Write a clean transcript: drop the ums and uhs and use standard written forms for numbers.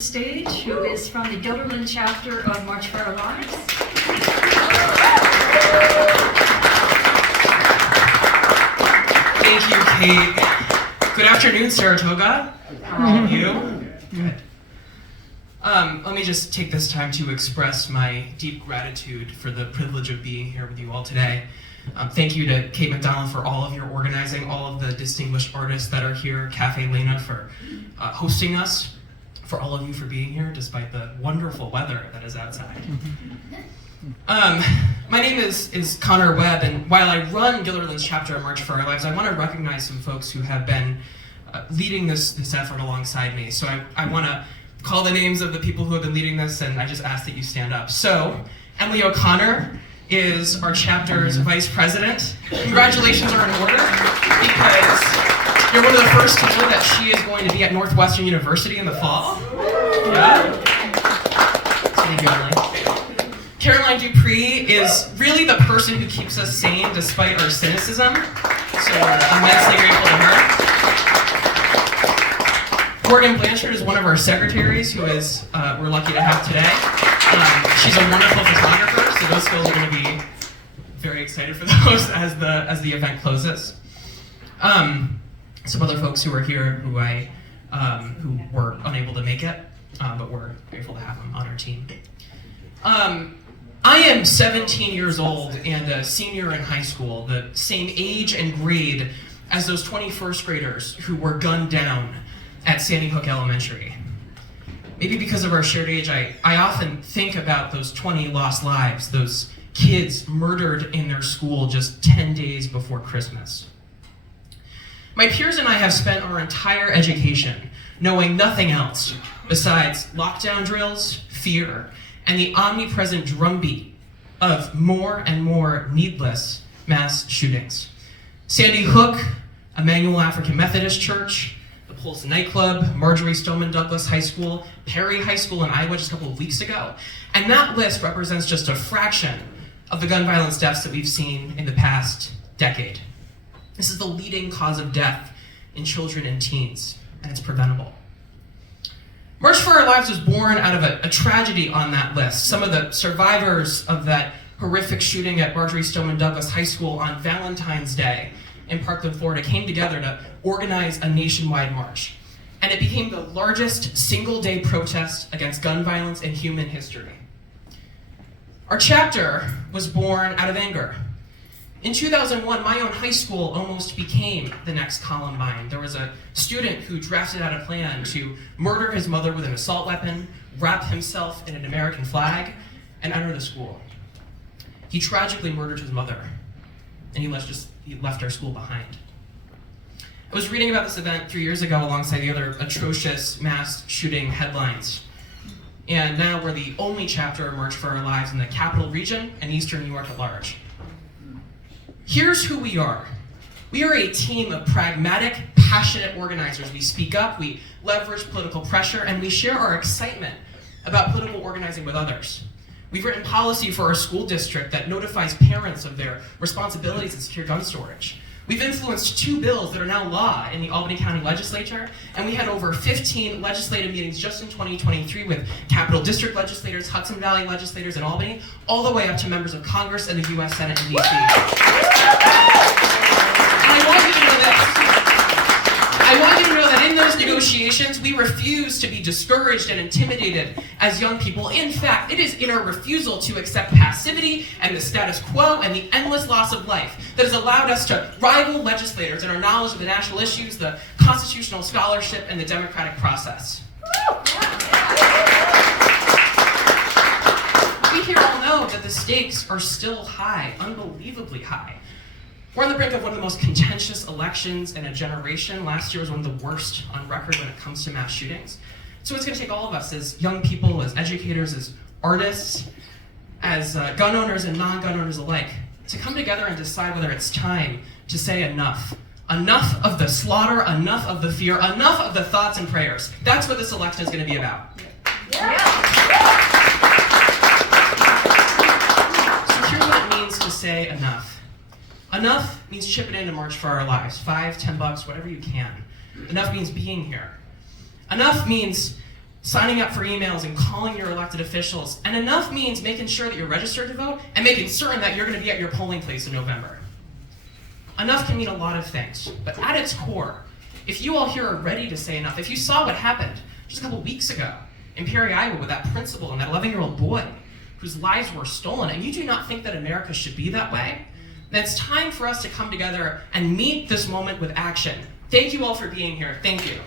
Stage, who is from the Guilderland chapter of March for Our Lives. Thank you, Kate. Good afternoon, Saratoga. How are all of you? Good. Let me just take this time to express my deep gratitude for the privilege of being here with you all today. Thank you to Kate McDonald for all of your organizing, all of the distinguished artists that are here, Caffe Lena for hosting us, for all of you for being here despite the wonderful weather that is outside. My name is Connor Webb, and while I run Guilderland's chapter of March for Our Lives, I want to recognize some folks who have been leading this effort alongside me. So I want to call the names of the people who have been leading this, and I just ask that you stand up. So, Emily O'Connor is our chapter's vice president. Congratulations are in order, because you're one of the first to know that she is going to be at Northwestern University in the fall. Yeah? Thank you, Emily. Caroline Dupree is really the person who keeps us sane despite our cynicism, so I'm immensely grateful to her. Morgan Blanchard is one of our secretaries who is we're lucky to have today. She's a wonderful photographer, so those skills are going to be very excited for those as the event closes. Some other folks who are here who were unable to make it, but we're grateful to have them on our team. I am 17 years old and a senior in high school, the same age and grade as those 21st graders who were gunned down at Sandy Hook Elementary. Maybe because of our shared age, I often think about those 20 lost lives, those kids murdered in their school just 10 days before Christmas. My peers and I have spent our entire education knowing nothing else besides lockdown drills, fear, and the omnipresent drumbeat of more and more needless mass shootings. Sandy Hook, Emmanuel African Methodist Church, the Pulse nightclub, Marjorie Stoneman Douglas High School, Perry High School in Iowa just a couple of weeks ago. And that list represents just a fraction of the gun violence deaths that we've seen in the past decade. This is the leading cause of death in children and teens, and it's preventable. March for Our Lives was born out of a tragedy on that list. Some of the survivors of that horrific shooting at Marjorie Stoneman Douglas High School on Valentine's Day in Parkland, Florida, came together to organize a nationwide march. And it became the largest single-day protest against gun violence in human history. Our chapter was born out of anger. In 2001, my own high school almost became the next Columbine. There was a student who drafted out a plan to murder his mother with an assault weapon, wrap himself in an American flag, and enter the school. He tragically murdered his mother, and he left our school behind. I was reading about this event 3 years ago alongside the other atrocious mass shooting headlines. And now we're the only chapter of March for Our Lives in the Capital Region and Eastern New York at large. Here's who we are. We are a team of pragmatic, passionate organizers. We speak up, we leverage political pressure, and we share our excitement about political organizing with others. We've written policy for our school district that notifies parents of their responsibilities in secure gun storage. We've influenced 2 bills that are now law in the Albany County Legislature, and we had over 15 legislative meetings just in 2023 with Capital District legislators, Hudson Valley legislators in Albany, all the way up to members of Congress and the U.S. Senate in D.C. And I want you to know this. I want you to know that in those negotiations, we refuse to be discouraged and intimidated as young people. In fact, it is in our refusal to accept passivity and the status quo and the endless loss of life that has allowed us to rival legislators in our knowledge of the national issues, the constitutional scholarship, and the democratic process. We here all know that the stakes are still high, unbelievably high. We're on the brink of one of the most contentious elections in a generation. Last year was one of the worst on record when it comes to mass shootings. So it's going to take all of us as young people, as educators, as artists, as gun owners and non-gun owners alike, to come together and decide whether it's time to say enough. Enough of the slaughter, enough of the fear, enough of the thoughts and prayers. That's what this election is going to be about. So here's what it means to say enough. Enough means chipping in to March for Our Lives. $5, $10, whatever you can. Enough means being here. Enough means signing up for emails and calling your elected officials, and enough means making sure that you're registered to vote and making certain that you're going to be at your polling place in November. Enough can mean a lot of things, but at its core, if you all here are ready to say enough, if you saw what happened just a couple weeks ago in Perry, Iowa with that principal and that 11-year-old boy whose lives were stolen, and you do not think that America should be that way, then it's time for us to come together and meet this moment with action. Thank you all for being here. Thank you.